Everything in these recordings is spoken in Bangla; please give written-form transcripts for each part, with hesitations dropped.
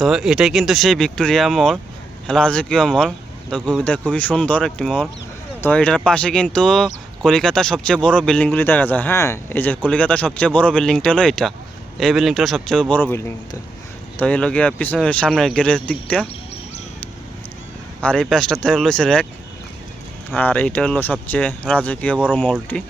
তো এটাই কিন্তু সেই ভিক্টোরিয়া মল, রাজকীয় মল। তো খুবই সুন্দর একটি মল। তো এটার পাশে কিন্তু কলকাতার সবচেয়ে বড় বিল্ডিংগুলি দেখা যায়। হ্যাঁ, এই যে কলকাতার সবচেয়ে বড় বিল্ডিংটা হলো এটা, এই বিল্ডিংটা সবচেয়ে বড় বিল্ডিং। তো এই লোক পিছনে সামনের গেটের দিকটা, আর এই পাশটাতে রয়েছে র্যাক, আর এইটা হলো সবচেয়ে রাজকীয় বড় মলটি।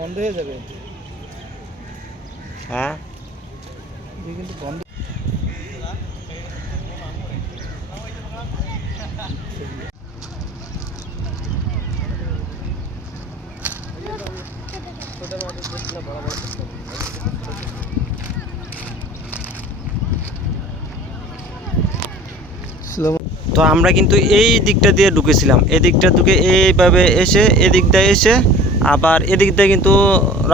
বন্ধ হয়ে যাবে। হ্যাঁ, কিন্তু বন্ধ। তো আমরা কিন্তু এই দিকটা দিয়ে ঢুকেছিলাম, এদিকটা ঢুকে এইভাবে এসে এদিকটা এসে আবার এদিক দিয়ে কিন্তু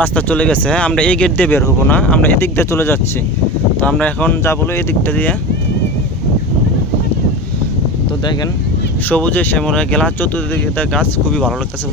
রাস্তা চলে গেছে। হ্যাঁ, আমরা এই গেট দিয়ে বের হবো না, আমরা এদিক দিয়ে চলে যাচ্ছি। তো আমরা এখন যা বলো এই দিকটা দিয়ে। তো দেখেন সবুজে শ্যামলা গেলা, চতুর্দিকে গাছ, খুবই ভালো লাগতেছে।